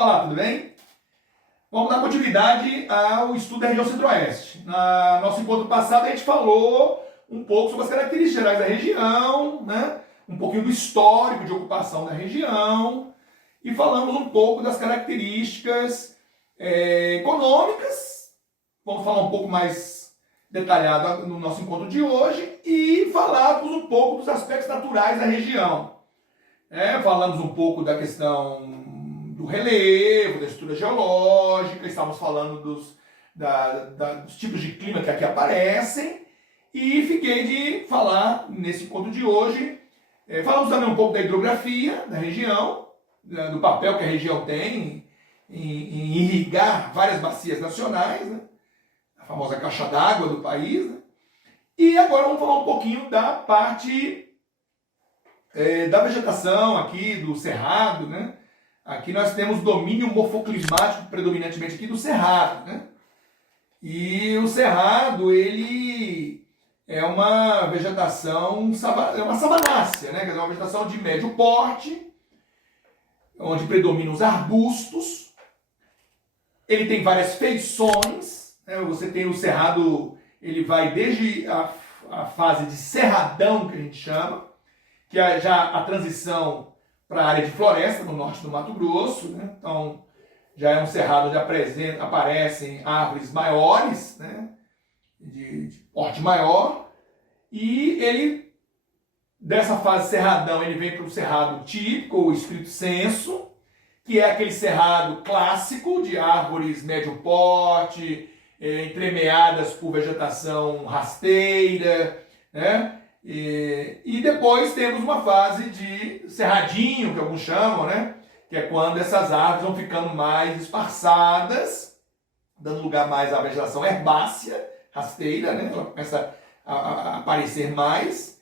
Olá, tudo bem? Vamos dar continuidade ao estudo da região Centro-Oeste. No nosso encontro passado a gente falou um pouco sobre as características gerais da região, né? Um pouquinho do histórico de ocupação da região e falamos um pouco das características econômicas. Vamos falar um pouco mais detalhado no nosso encontro de hoje e falarmos um pouco dos aspectos naturais da região. Falamos um pouco da questão do relevo, da estrutura geológica, estávamos falando dos tipos de clima que aqui aparecem e fiquei de falar nesse encontro de hoje. Falamos também um pouco da hidrografia da região, do papel que a região tem em irrigar várias bacias nacionais, né? A famosa caixa d'água do país. Né? E agora vamos falar um pouquinho da parte da vegetação aqui, do cerrado, né? Aqui nós temos domínio morfoclimático predominantemente aqui do cerrado, né? E o cerrado, ele é uma vegetação, é uma savanácea, né? Quer dizer, uma vegetação de médio porte, onde predominam os arbustos. Ele tem várias feições, né? Você tem o cerrado, ele vai desde a fase de cerradão, que a gente chama, que é já a transição para a área de floresta, no norte do Mato Grosso, né? Então, já é um cerrado onde aparecem árvores maiores, né? de porte maior, e ele, dessa fase cerradão, ele vem para o cerrado típico, ou estrito sensu, que é aquele cerrado clássico de árvores médio porte, entremeadas por vegetação rasteira, né? E depois temos uma fase de cerradinho, que alguns chamam, né? Que é quando essas árvores vão ficando mais esparçadas, dando lugar mais à vegetação herbácea, rasteira, né? Ela começa a aparecer mais,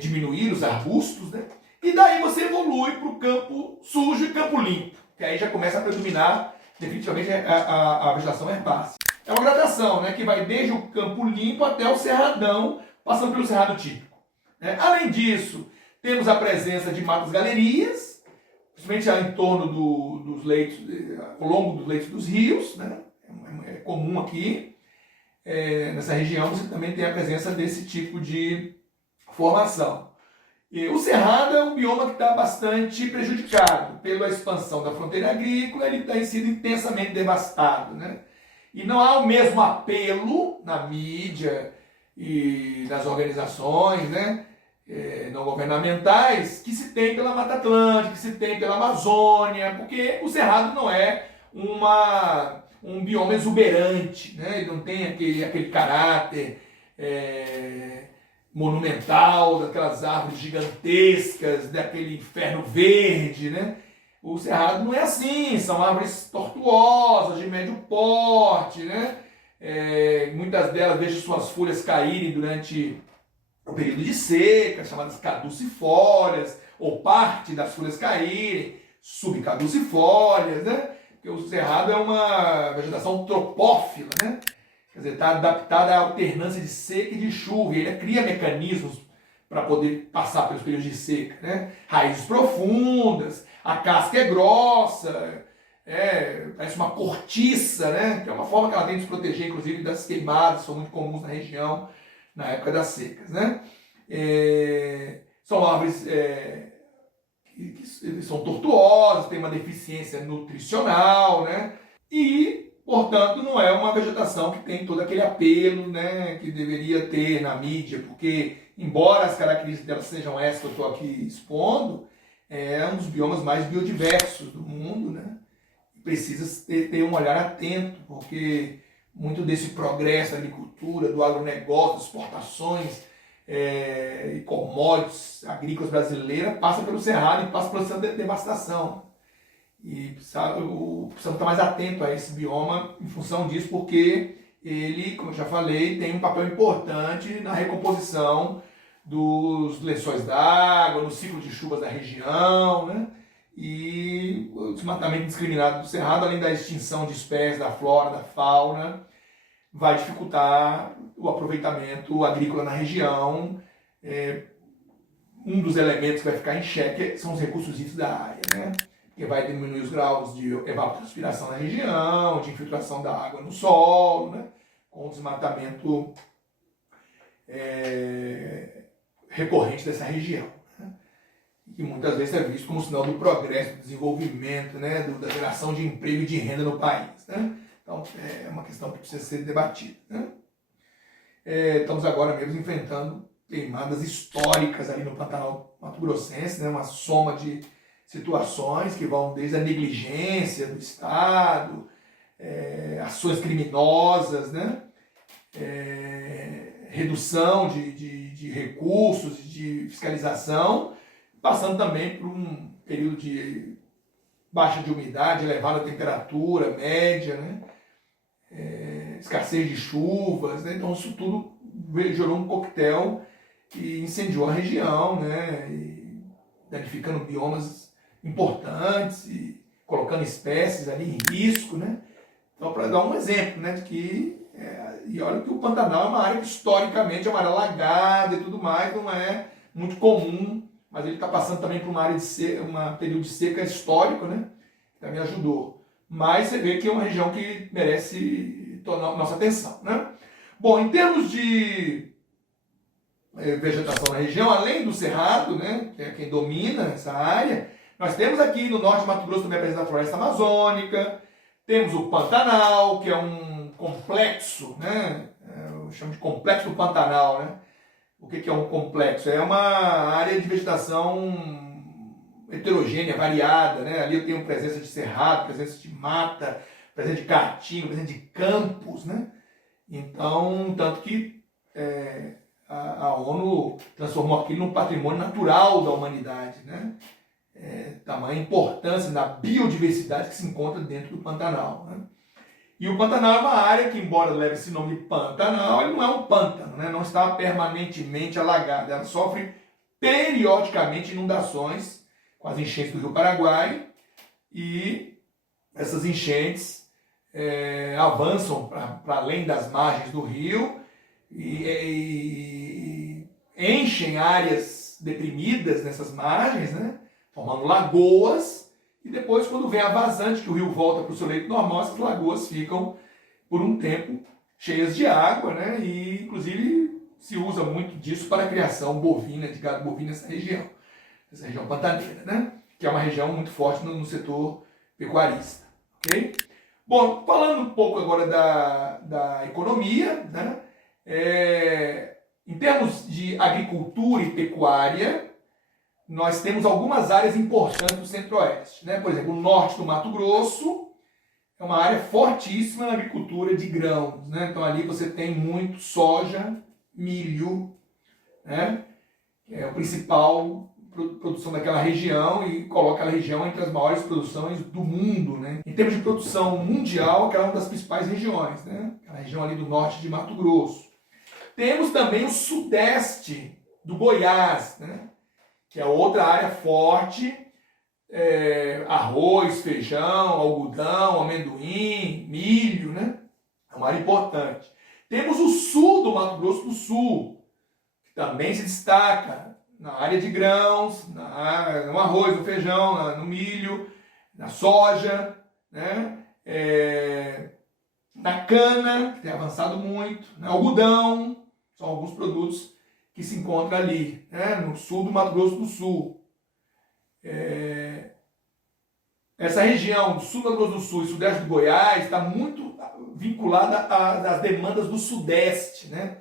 diminuir os arbustos, né? E daí você evolui para o campo sujo e campo limpo, que aí já começa a predominar definitivamente a vegetação herbácea. É uma gradação, né? Que vai desde o campo limpo até o cerradão, passando pelo cerrado típico. Além disso, temos a presença de matas galerias, principalmente em torno dos leitos, ao longo dos leitos dos rios, né? É comum aqui. Nessa região você também tem a presença desse tipo de formação. E o cerrado é um bioma que está bastante prejudicado pela expansão da fronteira agrícola, ele tem sido intensamente devastado, né? E não há o mesmo apelo na mídia e nas organizações, né, não governamentais que se tem pela Mata Atlântica, que se tem pela Amazônia, porque o cerrado não é um bioma exuberante, né, ele não tem aquele caráter monumental, daquelas árvores gigantescas, daquele inferno verde, né? O cerrado não é assim, são árvores tortuosas, de médio porte, né? Muitas delas deixam suas folhas caírem durante o período de seca, chamadas caducifólias, ou parte das folhas caírem, subcaducifólias, né? Porque o cerrado é uma vegetação tropófila, né? Quer dizer, está adaptada à alternância de seca e de chuva, e ele cria mecanismos para poder passar pelos períodos de seca, né? Raízes profundas, a casca é grossa, parece uma cortiça, né? Que é uma forma que ela tem de se proteger, inclusive, das queimadas, que são muito comuns na região na época das secas, né? São árvores que são tortuosas, têm uma deficiência nutricional, né? E, portanto, não é uma vegetação que tem todo aquele apelo, né, que deveria ter na mídia, porque, embora as características delas sejam essas que eu estou aqui expondo, é um dos biomas mais biodiversos do mundo, né? Precisa ter um olhar atento, porque muito desse progresso da agricultura, do agronegócio, exportações e commodities agrícolas brasileiras passa pelo cerrado e passa pela devastação. E precisamos estar mais atento a esse bioma em função disso, porque ele, como eu já falei, tem um papel importante na recomposição dos lençóis d'água, no ciclo de chuvas da região, né? E o desmatamento indiscriminado do cerrado, além da extinção de espécies da flora, da fauna, vai dificultar o aproveitamento agrícola na região. Um dos elementos que vai ficar em xeque são os recursos hídricos da área, né? que vai diminuir os graus de evapotranspiração na região, de infiltração da água no solo, né? Com o desmatamento recorrente dessa região, né? Que muitas vezes é visto como sinal do progresso, do desenvolvimento, né? Da geração de emprego e de renda no país, né? Então, é uma questão que precisa ser debatida, né? Estamos agora mesmo enfrentando queimadas históricas ali no Pantanal Mato Grossense, né? Uma soma de situações que vão desde a negligência do Estado, ações criminosas, né? Redução de recursos, de fiscalização, passando também por um período de baixa de umidade, elevada temperatura média, né? Escassez de chuvas, né? Então isso tudo gerou um coquetel que incendiou a região, né? E danificando biomas importantes e colocando espécies ali em risco, né? Então, para dar um exemplo, né, de que e olha que o Pantanal é uma área que historicamente é uma área alagada e tudo mais, não é muito comum, mas ele está passando também por uma área de seca, um período de seca histórico, né? Que também ajudou. Mas você vê que é uma região que merece nossa atenção, né? Bom, em termos de vegetação na região, além do Cerrado, né, que é quem domina essa área, nós temos aqui no norte de Mato Grosso também a presença da floresta amazônica, temos o Pantanal, que é um complexo, né? Eu chamo de complexo do Pantanal, né? O que é um complexo? É uma área de vegetação heterogênea, variada, né? Ali eu tenho presença de cerrado, presença de mata, presença de caatinga, presença de campos, né? Então, tanto que a ONU transformou aquilo num patrimônio natural da humanidade, né? Tamanha importância na biodiversidade que se encontra dentro do Pantanal, né? E o Pantanal é uma área que, embora leve esse nome de Pantanal, ele não é um pântano, né? Não está permanentemente alagada. Ela sofre periodicamente inundações com as enchentes do Rio Paraguai e essas enchentes avançam para além das margens do rio e enchem áreas deprimidas nessas margens, né? Formando lagoas. E depois, quando vem a vazante, que o rio volta para o seu leito normal, essas lagoas ficam, por um tempo, cheias de água, né? E, inclusive, se usa muito disso para a criação bovina, de gado bovino nessa região pantaneira, né? Que é uma região muito forte no setor pecuarista, ok? Bom, falando um pouco agora da economia, né? Em termos de agricultura e pecuária, nós temos algumas áreas importantes do Centro-Oeste, né? Por exemplo, o norte do Mato Grosso é uma área fortíssima na agricultura de grãos, né? Então ali você tem muito soja, milho, né? Que é a principal produção daquela região e coloca aquela região entre as maiores produções do mundo, né? Em termos de produção mundial, aquela é uma das principais regiões, né? A região ali do norte de Mato Grosso. Temos também o sudeste do Goiás, né? Que é outra área forte, arroz, feijão, algodão, amendoim, milho, né? É uma área importante. Temos o sul do Mato Grosso do Sul, que também se destaca na área de grãos, no arroz, no feijão, no milho, na soja, né? Na cana, que tem avançado muito, no algodão, são alguns produtos que se encontra ali, né, no sul do Mato Grosso do Sul. Essa região do sul do Mato Grosso do Sul e sudeste do Goiás está muito vinculada às demandas do sudeste, né?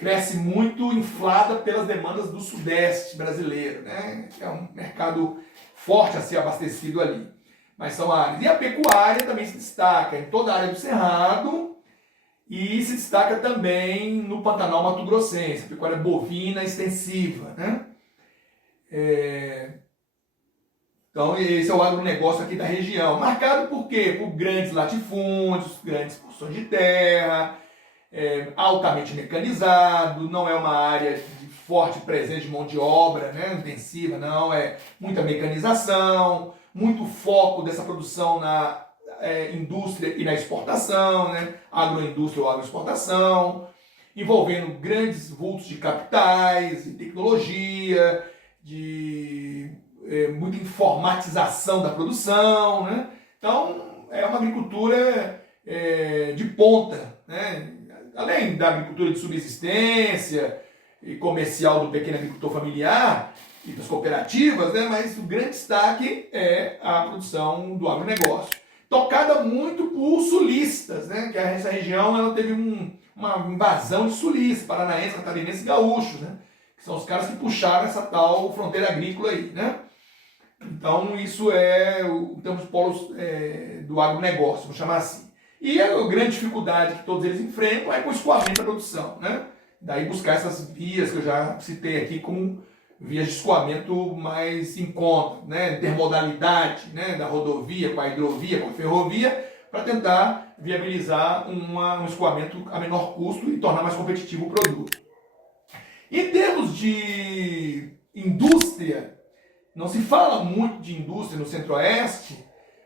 Cresce muito inflada pelas demandas do sudeste brasileiro, né? Que é um mercado forte a ser abastecido ali. Mas são áreas. E a pecuária também se destaca em toda a área do Cerrado, e se destaca também no Pantanal Mato Grossense, a pecuária bovina extensiva, né? Então esse é o agronegócio aqui da região, marcado por quê? Por grandes latifúndios, grandes porções de terra, altamente mecanizado, não é uma área de forte presença de mão de obra, né, intensiva, não, é muita mecanização, muito foco dessa produção na indústria e na exportação, né? Agroindústria ou agroexportação, envolvendo grandes vultos de capitais, de tecnologia, de muita informatização da produção, né? Então, é uma agricultura de ponta, né? Além da agricultura de subsistência e comercial do pequeno agricultor familiar e das cooperativas, né? Mas o grande destaque é a produção do agronegócio, tocada muito por sulistas, né? Que essa região ela teve uma invasão de sulistas, paranaenses, catarinenses e gaúchos, né? Que são os caras que puxaram essa tal fronteira agrícola aí, né? Então isso temos polos do agronegócio, vamos chamar assim. E a grande dificuldade que todos eles enfrentam é com o escoamento da produção, né? Daí buscar essas vias que eu já citei aqui como vias de escoamento mais em conta, né? Intermodalidade, né? Da rodovia com a hidrovia, com a ferrovia, para tentar viabilizar um escoamento a menor custo e tornar mais competitivo o produto. Em termos de indústria, não se fala muito de indústria no Centro-Oeste,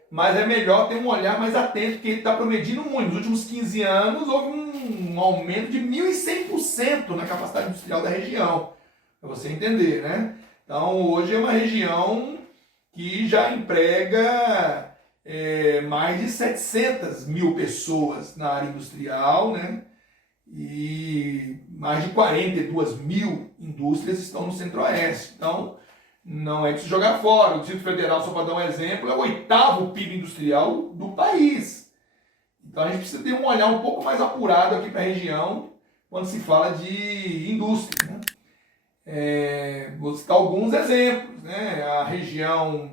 mas é melhor ter um olhar mais atento, porque ele está progredindo muito. Nos últimos 15 anos houve um aumento de 1.100% na capacidade industrial da região, para você entender, né? Então hoje é uma região que já emprega mais de 700 mil pessoas na área industrial, né? E mais de 42 mil indústrias estão no Centro-Oeste. Então, não é de se jogar fora. O Distrito Federal, só para dar um exemplo, é o 8º PIB industrial do país. Então, a gente precisa ter um olhar um pouco mais apurado aqui para a região quando se fala de indústria, né? Vou citar alguns exemplos, né? A região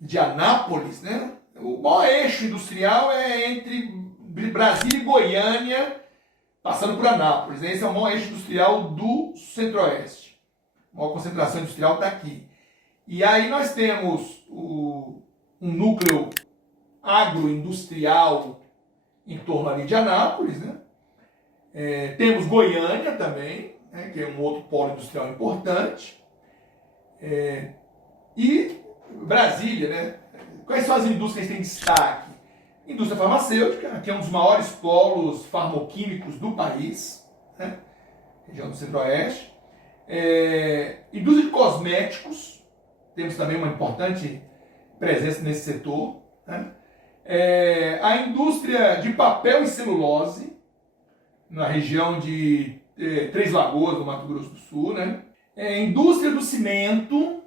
de Anápolis, né? O maior eixo industrial é entre Brasília e Goiânia, passando por Anápolis. Esse é o maior eixo industrial do Centro-Oeste. A maior concentração industrial está aqui. E aí nós temos um núcleo agroindustrial em torno ali de Anápolis, né? Temos Goiânia também, né, que é um outro polo industrial importante. E Brasília, né? Quais são as indústrias que têm destaque? Indústria farmacêutica, que é um dos maiores polos farmoquímicos do país, né? Região do Centro-Oeste. Indústria de cosméticos, temos também uma importante presença nesse setor, né? A indústria de papel e celulose, na região de Três Lagoas, no Mato Grosso do Sul, né? Indústria do cimento,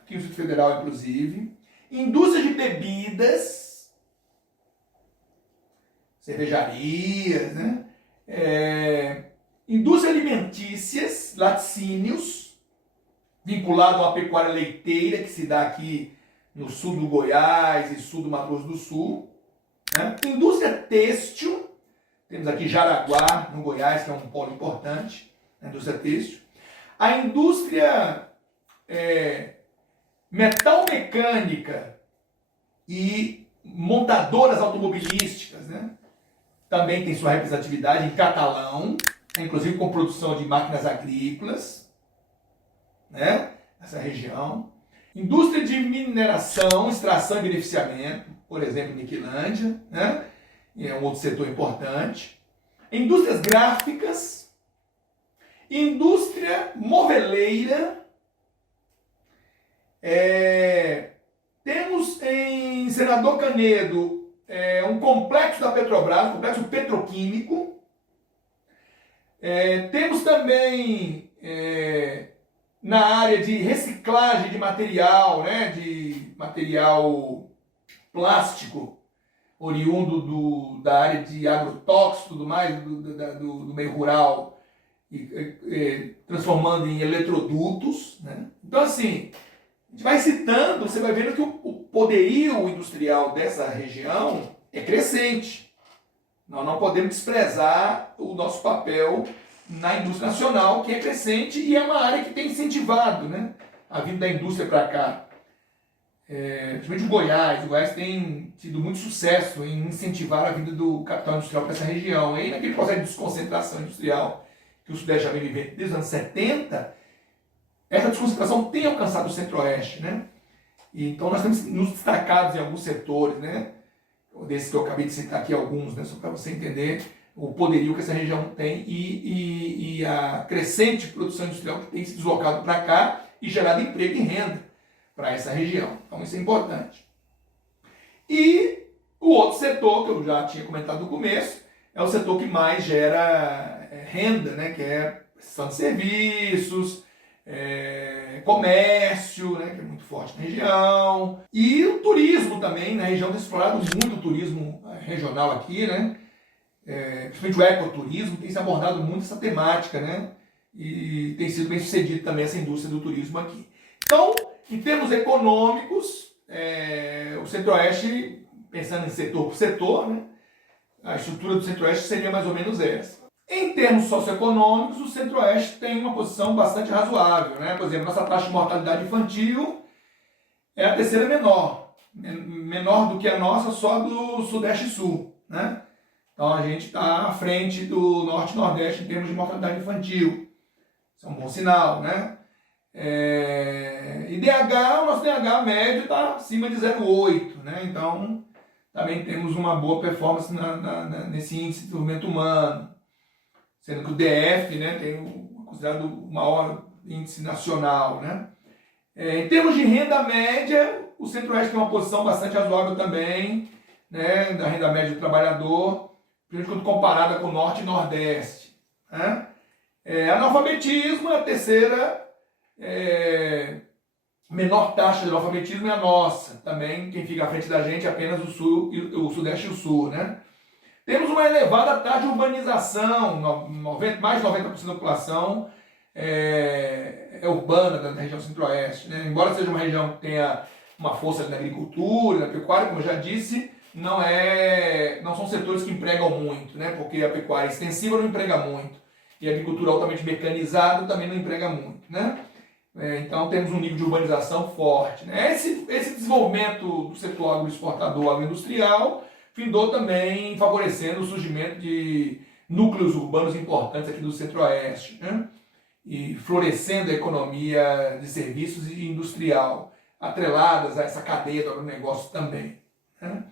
aqui no Distrito Federal, inclusive. Indústria de bebidas, cervejarias, né? Indústria alimentícias, laticínios, vinculado a uma pecuária leiteira que se dá aqui no sul do Goiás e sul do Mato Grosso do Sul, né? Indústria têxtil, temos aqui Jaraguá, no Goiás, que é um polo importante, a indústria têxtil. A indústria metalmecânica e montadoras automobilísticas, né? Também tem sua representatividade em Catalão, inclusive com produção de máquinas agrícolas, né? Nessa região. Indústria de mineração, extração e beneficiamento, por exemplo, Niquelândia, né? É um outro setor importante. Indústrias gráficas, indústria moveleira. Temos em Senador Canedo um complexo da Petrobras, um complexo petroquímico. Temos também na área de reciclagem de material, né, de material plástico, oriundo da área de agrotóxicos e tudo mais, do meio rural, transformando em eletrodutos, né? Então, assim, a gente vai citando, você vai vendo que o poderio industrial dessa região é crescente. Nós não podemos desprezar o nosso papel na indústria nacional, que é crescente e é uma área que tem incentivado, né, a vinda da indústria para cá. Principalmente o Goiás tem tido muito sucesso em incentivar a vinda do capital industrial para essa região. E naquele processo de desconcentração industrial que o Sudeste já vem vivendo desde os anos 70, essa desconcentração tem alcançado o Centro-Oeste, né? E então nós temos nos destacados em alguns setores, né? Desses que eu acabei de citar aqui alguns, né? Só para você entender o poderio que essa região tem e a crescente produção industrial que tem se deslocado para cá e gerado emprego e renda para essa região. Então isso é importante. E o outro setor, que eu já tinha comentado no começo, é o setor que mais gera renda, né? Que é a prestação de serviços, comércio, né? Que é muito forte na região, e o turismo também. Na região tem explorado muito o turismo regional aqui, né? Principalmente o ecoturismo, tem se abordado muito essa temática, né? E tem sido bem sucedido também essa indústria do turismo aqui. Então, em termos econômicos, o Centro-Oeste, pensando em setor por setor, né? A estrutura do Centro-Oeste seria mais ou menos essa. Em termos socioeconômicos, o Centro-Oeste tem uma posição bastante razoável, né? Por exemplo, nossa taxa de mortalidade infantil é a terceira menor do que a nossa só do Sudeste e Sul, né? Então a gente está à frente do Norte e Nordeste em termos de mortalidade infantil. Isso é um bom sinal, né? O nosso DH médio está acima de 0,8, né? Então também temos uma boa performance nesse índice de desenvolvimento humano, sendo que o DF, né, tem considerado o maior índice nacional, né? Em termos de renda média, o Centro-Oeste tem uma posição bastante razoável também, né, da renda média do trabalhador, principalmente quando comparada com o Norte e Nordeste, né? Analfabetismo, a terceira menor taxa de analfabetismo é a nossa. Também quem fica à frente da gente é apenas o Sul, o Sudeste e o Sul, né? Temos uma elevada taxa de urbanização, mais de 90% da população é urbana da região Centro-Oeste, né? Embora seja uma região que tenha uma força na agricultura, na pecuária, como eu já disse, não são setores que empregam muito, né? Porque a pecuária extensiva não emprega muito e a agricultura altamente mecanizada também não emprega muito, né? Então temos um nível de urbanização forte, né? Esse desenvolvimento do setor agroexportador, agroindustrial, findou também favorecendo o surgimento de núcleos urbanos importantes aqui do Centro-Oeste, né? E florescendo a economia de serviços e industrial, atreladas a essa cadeia do agronegócio também, né?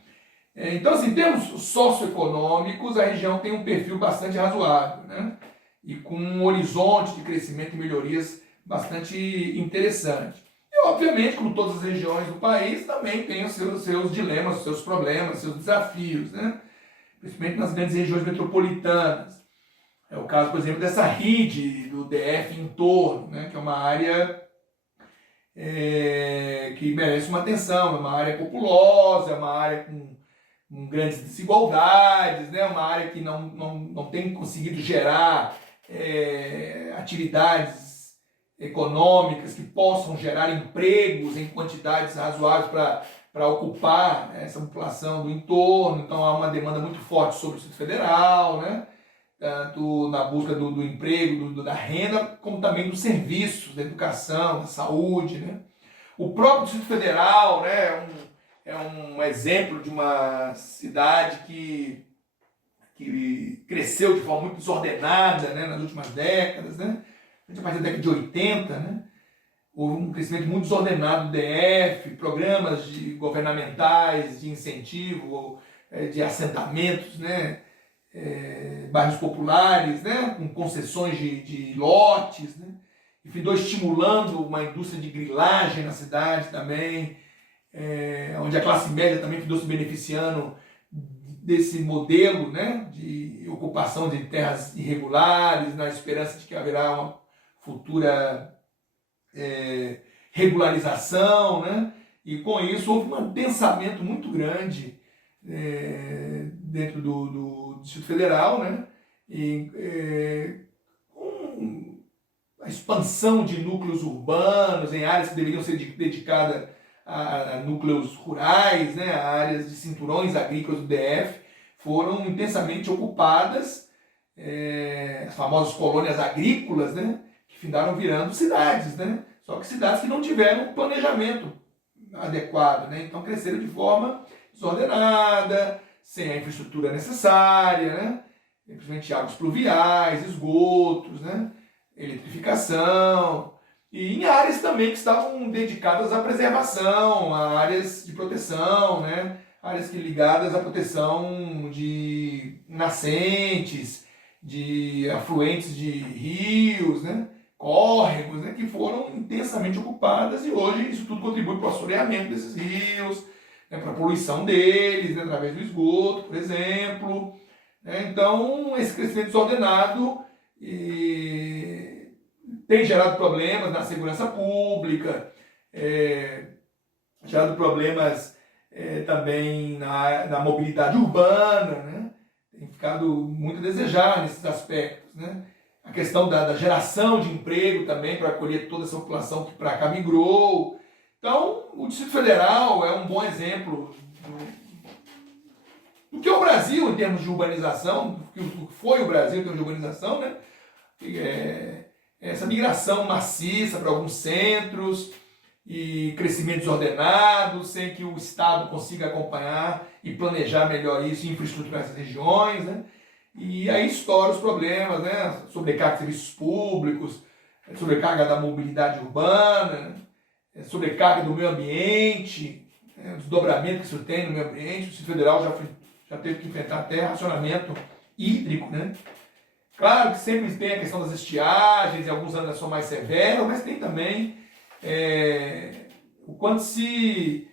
Então, assim, em termos socioeconômicos, a região tem um perfil bastante razoável, né? E com um horizonte de crescimento e melhorias bastante interessante. E, obviamente, como todas as regiões do país, também tem os seus dilemas, os seus problemas, os seus desafios, né? Principalmente nas grandes regiões metropolitanas. É o caso, por exemplo, dessa rede do DF em torno, né? Que é uma área que merece uma atenção, é uma área populosa, é uma área com grandes desigualdades, né? Uma área que não tem conseguido gerar atividades econômicas que possam gerar empregos em quantidades razoáveis para ocupar essa população do entorno. Então há uma demanda muito forte sobre o Distrito Federal, né? Tanto na busca do emprego, da renda, como também dos serviços, da educação, da saúde, né? O próprio Distrito Federal, né, é um exemplo de uma cidade que cresceu de forma muito desordenada, né, nas últimas décadas, né? A partir da década de 80, né? Houve um crescimento muito desordenado do DF, programas governamentais de incentivo, de assentamentos, né? Bairros populares, né? Com concessões de lotes, né? E findou estimulando uma indústria de grilagem na cidade também, onde a classe média também findou se beneficiando desse modelo, né? De ocupação de terras irregulares, na esperança de que haverá uma futura regularização, né? E com isso houve um adensamento muito grande dentro do Distrito Federal, né? Com a expansão de núcleos urbanos em áreas que deveriam ser dedicadas a núcleos rurais, né? A áreas de cinturões agrícolas do DF foram intensamente ocupadas, as famosas colônias agrícolas, né? Que findaram virando cidades, né? Só que cidades que não tiveram planejamento adequado, né? Então cresceram de forma desordenada, sem a infraestrutura necessária, né? Principalmente águas pluviais, esgotos, né? Eletrificação, e em áreas também que estavam dedicadas à preservação, a áreas de proteção, né? áreas ligadas à proteção de nascentes, de afluentes de rios, né? Córregos, né? Que foram intensamente ocupadas, e hoje isso tudo contribui para o assoreamento desses rios, né? Para a poluição deles, né? Através do esgoto, por exemplo. Então, esse crescimento desordenado tem gerado problemas na segurança pública, gerado problemas também na mobilidade urbana, né? Tem ficado muito a desejar nesses aspectos, né? A questão da geração de emprego também para acolher toda essa população que para cá migrou. Então, o Distrito Federal é um bom exemplo do que é o Brasil em termos de urbanização, do que foi o Brasil em termos de urbanização, né? Essa migração maciça para alguns centros e crescimento desordenado, sem que o Estado consiga acompanhar e planejar melhor isso e infraestruturar essas regiões, né? E aí estoura os problemas, né? Sobrecarga de serviços públicos, sobrecarga da mobilidade urbana, sobrecarga do meio ambiente, o desdobramento que isso tem no meio ambiente. O Distrito Federal já teve que enfrentar até racionamento hídrico, né? Claro que sempre tem a questão das estiagens, e alguns anos são mais severos, mas tem também o quanto se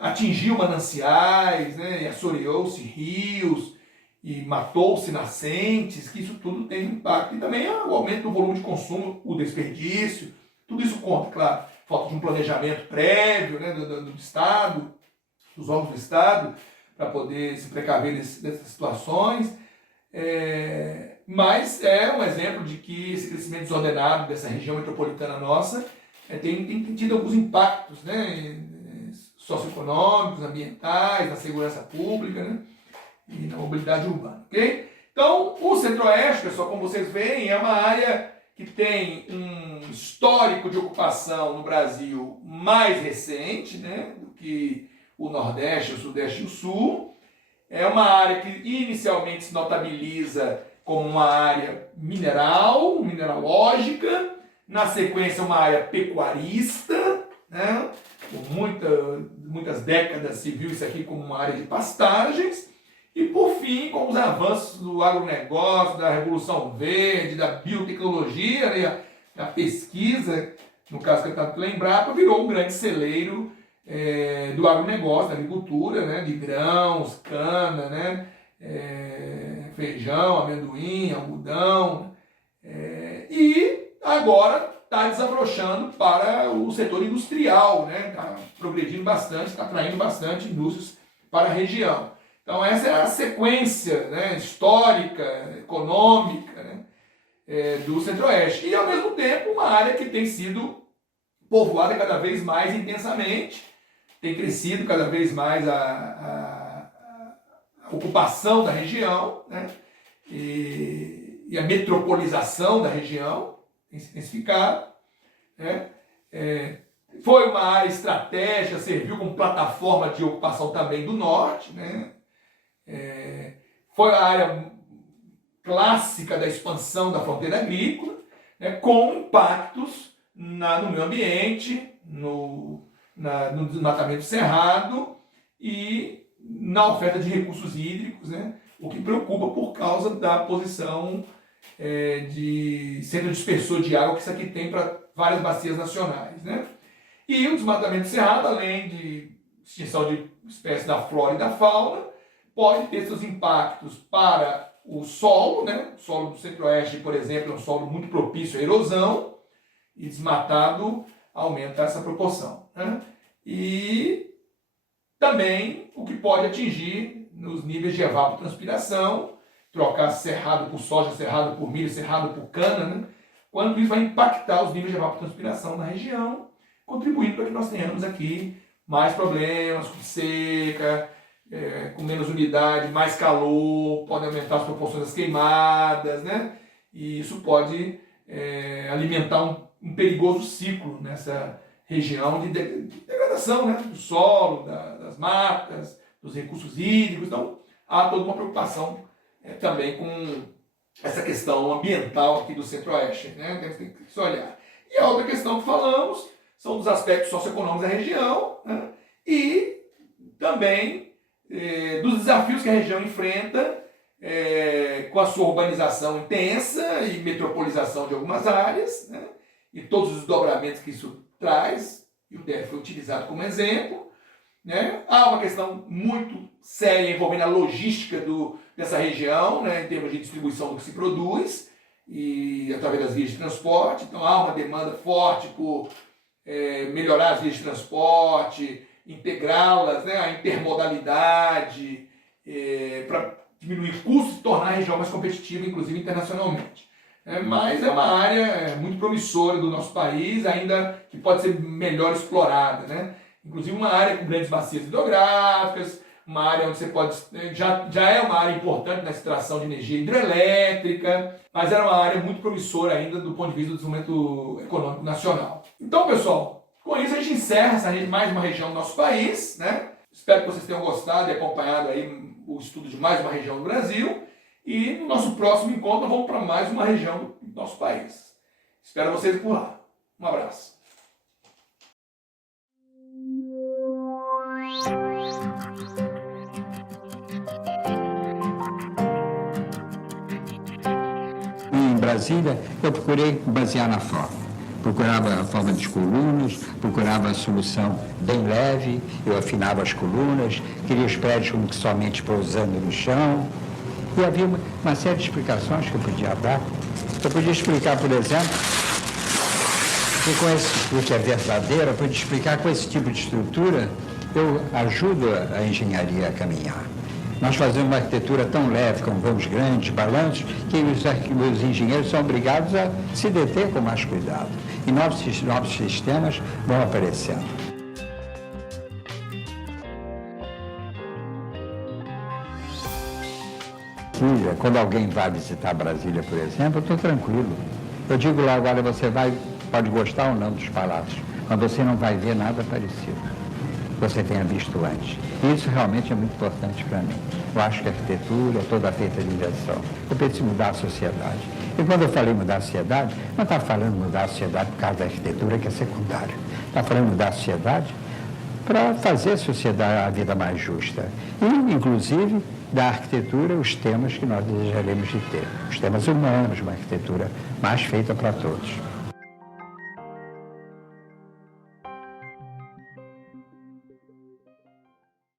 atingiu mananciais, né? E assoreou-se rios, e matou-se nascentes, que isso tudo tem impacto. E também o aumento do volume de consumo, o desperdício, tudo isso conta, claro. Falta de um planejamento prévio, né, do Estado, dos órgãos do Estado, para poder se precaver dessas situações. Mas é um exemplo de que esse crescimento desordenado dessa região metropolitana nossa tem tido alguns impactos, né, socioeconômicos, ambientais, na segurança pública, né, e na mobilidade urbana, ok? Então, o Centro-Oeste, pessoal, como vocês veem, é uma área que tem um histórico de ocupação no Brasil mais recente, né, do que o Nordeste, o Sudeste e o Sul. É uma área que inicialmente se notabiliza como uma área mineralógica, na sequência uma área pecuarista, né? Por muitas décadas se viu isso aqui como uma área de pastagens, e por fim, com os avanços do agronegócio, da Revolução Verde, da biotecnologia, né? Da pesquisa, no caso que eu tenho que lembrar, virou um grande celeiro do agronegócio, da agricultura, né? De grãos, cana, né? Feijão, amendoim, algodão, e agora está desabrochando para o setor industrial, né? Está progredindo bastante, está atraindo bastante indústrias para a região. Então essa é a sequência, né, histórica, econômica, né, do Centro-Oeste. E ao mesmo tempo uma área que tem sido povoada cada vez mais intensamente, tem crescido cada vez mais a ocupação da região, né, e a metropolização da região tem se intensificado, né. Foi uma área estratégica, serviu como plataforma de ocupação também do norte, né. Foi a área clássica da expansão da fronteira agrícola, né, com impactos no meio ambiente, no desmatamento cerrado e na oferta de recursos hídricos, né, o que preocupa por causa da posição de centro dispersor de água que isso aqui tem para várias bacias nacionais, né. E o desmatamento cerrado, além de extinção de espécies da flora e da fauna, pode ter seus impactos para o solo, né? O solo do Centro-Oeste, por exemplo, é um solo muito propício à erosão, e desmatado aumenta essa proporção, né? E também o que pode atingir nos níveis de evapotranspiração, trocar cerrado por soja, cerrado por milho, cerrado por cana, né? Quanto isso vai impactar os níveis de evapotranspiração na região, contribuindo para que nós tenhamos aqui mais problemas com seca, com menos umidade, mais calor, pode aumentar as proporções das queimadas, né? E isso pode alimentar um perigoso ciclo nessa região de degradação, né? Do solo, das matas, dos recursos hídricos. Então, há toda uma preocupação também com essa questão ambiental aqui do Centro-Oeste, né? Tem que se olhar. E a outra questão que falamos são os aspectos socioeconômicos da região, né? E também dos desafios que a região enfrenta com a sua urbanização intensa e metropolização de algumas áreas, né? E todos os desdobramentos que isso traz, e o DF foi utilizado como exemplo, né? Há uma questão muito séria envolvendo a logística dessa região, né, em termos de distribuição do que se produz, e através das vias de transporte. Então há uma demanda forte por melhorar as vias de transporte, integrá-las, né, a intermodalidade, para diminuir custos e tornar a região mais competitiva, inclusive internacionalmente. Mas é uma área muito promissora do nosso país, ainda que pode ser melhor explorada, né? Inclusive uma área com grandes bacias hidrográficas, uma área onde você pode... Já é uma área importante na extração de energia hidrelétrica, mas era uma área muito promissora ainda do ponto de vista do desenvolvimento econômico nacional. Então, pessoal, com isso a gente encerra mais uma região do nosso país, né? Espero que vocês tenham gostado e acompanhado aí o estudo de mais uma região do Brasil. E no nosso próximo encontro vamos para mais uma região do nosso país. Espero vocês por lá. Um abraço. Em Brasília, eu procurei basear na forma. Procurava a forma das colunas, procurava a solução bem leve, eu afinava as colunas, queria os prédios como que somente pousando no chão. E havia uma série de explicações que eu podia dar. Eu podia explicar, por exemplo, que com o que é verdadeiro, eu podia explicar com esse tipo de estrutura, eu ajudo a engenharia a caminhar. Nós fazemos uma arquitetura tão leve, com vãos grandes, balanços, que os engenheiros são obrigados a se deter com mais cuidado. E novos sistemas vão aparecendo. Quando alguém vai visitar Brasília, por exemplo, eu estou tranquilo. Eu digo lá, agora você pode gostar ou não dos palácios, mas você não vai ver nada parecido que você tenha visto antes. E isso realmente é muito importante para mim. Eu acho que a arquitetura é toda feita de inversão. Eu preciso mudar a sociedade. E quando eu falei mudar a sociedade, não está falando mudar a sociedade por causa da arquitetura, que é secundário. Está falando mudar a sociedade para fazer a sociedade, a vida mais justa. E, inclusive, da arquitetura, os temas que nós desejaremos de ter. Os temas humanos, uma arquitetura mais feita para todos.